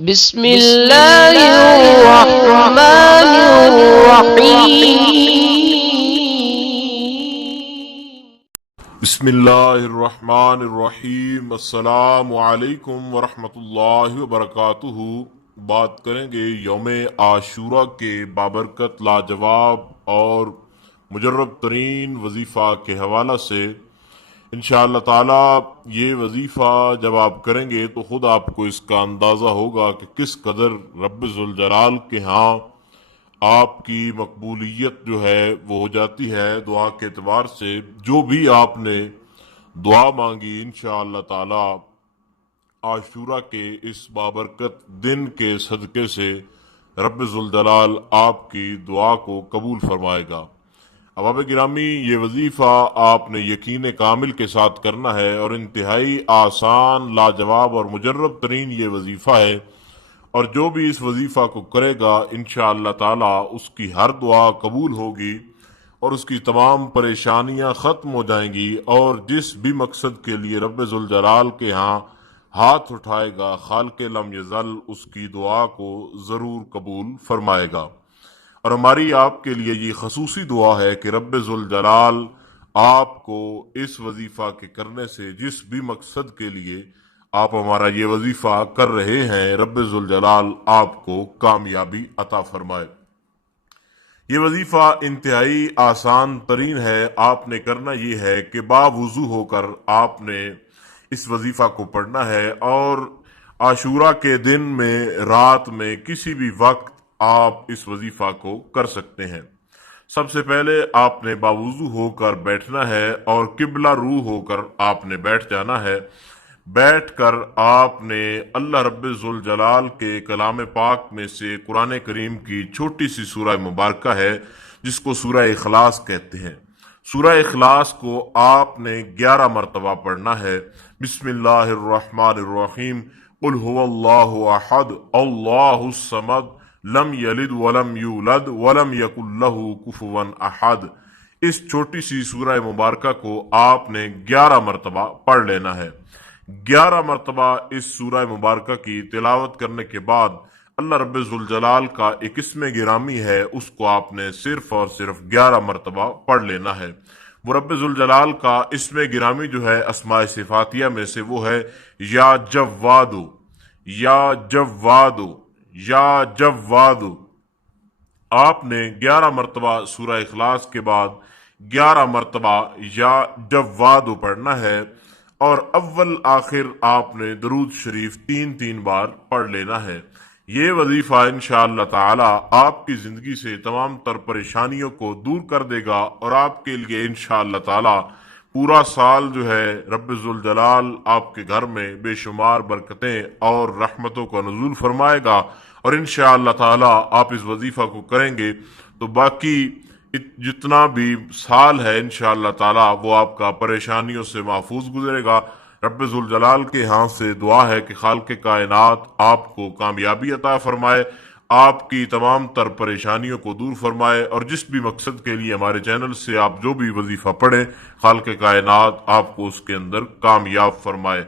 بسم اللہ الرحمن الرحیم۔ بسم اللہ الرحمن الرحیم۔ السلام علیکم ورحمۃ اللہ وبرکاتہ۔ بات کریں گے یوم عاشورہ کے بابرکت، لاجواب اور مجرب ترین وظیفہ کے حوالہ سے۔ انشاءاللہ تعالی یہ وظیفہ جب آپ کریں گے تو خود آپ کو اس کا اندازہ ہوگا کہ کس قدر رب ذوالجلال کے ہاں آپ کی مقبولیت جو ہے وہ ہو جاتی ہے دعا کے اعتبار سے۔ جو بھی آپ نے دعا مانگی انشاءاللہ تعالی عاشورہ کے اس بابرکت دن کے صدقے سے رب ذوالجلال آپ کی دعا کو قبول فرمائے گا۔ احباب گرامی، یہ وظیفہ آپ نے یقین کامل کے ساتھ کرنا ہے اور انتہائی آسان، لاجواب اور مجرب ترین یہ وظیفہ ہے، اور جو بھی اس وظیفہ کو کرے گا انشاءاللہ تعالی اس کی ہر دعا قبول ہوگی اور اس کی تمام پریشانیاں ختم ہو جائیں گی، اور جس بھی مقصد کے لیے رب ذوالجلال کے ہاں ہاتھ اٹھائے گا خالق لم یزل اس کی دعا کو ضرور قبول فرمائے گا۔ اور ہماری آپ کے لیے یہ خصوصی دعا ہے کہ رب ذوالجلال آپ کو اس وظیفہ کے کرنے سے، جس بھی مقصد کے لیے آپ ہمارا یہ وظیفہ کر رہے ہیں، رب ذوالجلال آپ کو کامیابی عطا فرمائے۔ یہ وظیفہ انتہائی آسان ترین ہے۔ آپ نے کرنا یہ ہے کہ باوضو ہو کر آپ نے اس وظیفہ کو پڑھنا ہے، اور عاشورہ کے دن میں، رات میں، کسی بھی وقت آپ اس وظیفہ کو کر سکتے ہیں۔ سب سے پہلے آپ نے باوضو ہو کر بیٹھنا ہے اور قبلہ رو ہو کر آپ نے بیٹھ جانا ہے۔ بیٹھ کر آپ نے اللہ رب ذوالجلال کے کلام پاک میں سے قرآن کریم کی چھوٹی سی سورہ مبارکہ ہے جس کو سورہ اخلاص کہتے ہیں۔ سورہ اخلاص کو آپ نے 11 مرتبہ پڑھنا ہے۔ بسم اللہ الرحمن الرحیم۔ قل هو اللہ احد اللہ الصمد لم یلد ولم یولد ولم یکن لہ کفوا احد۔ اس چھوٹی سی سورہ مبارکہ کو آپ نے 11 مرتبہ پڑھ لینا ہے۔ 11 مرتبہ اس سورہ مبارکہ کی تلاوت کرنے کے بعد اللہ رب ذوالجلال کا ایک اسم گرامی ہے، اس کو آپ نے صرف اور صرف 11 مرتبہ پڑھ لینا ہے۔ وہ رب ذوالجلال کا اسم گرامی جو ہے اسماء صفاتیہ میں سے وہ ہے یا جوادو، یا جوادو، یا جوادو۔ آپ نے 11 مرتبہ سورہ اخلاص کے بعد 11 مرتبہ یا جوادو پڑھنا ہے، اور اول آخر آپ نے درود شریف 3 بار پڑھ لینا ہے۔ یہ وظیفہ انشاءاللہ تعالی آپ کی زندگی سے تمام تر پریشانیوں کو دور کر دے گا، اور آپ کے لیے انشاءاللہ تعالی پورا سال جو ہے رب ذوالجلال آپ کے گھر میں بے شمار برکتیں اور رحمتوں کا نزول فرمائے گا، اور انشاءاللہ تعالی آپ اس وظیفہ کو کریں گے تو باقی جتنا بھی سال ہے انشاءاللہ تعالی وہ آپ کا پریشانیوں سے محفوظ گزرے گا۔ رب ذوالجلال کے ہاں سے دعا ہے کہ خالق کائنات آپ کو کامیابی عطا فرمائے، آپ کی تمام تر پریشانیوں کو دور فرمائے، اور جس بھی مقصد کے لیے ہمارے چینل سے آپ جو بھی وظیفہ پڑھیں خالق کائنات آپ کو اس کے اندر کامیاب فرمائے۔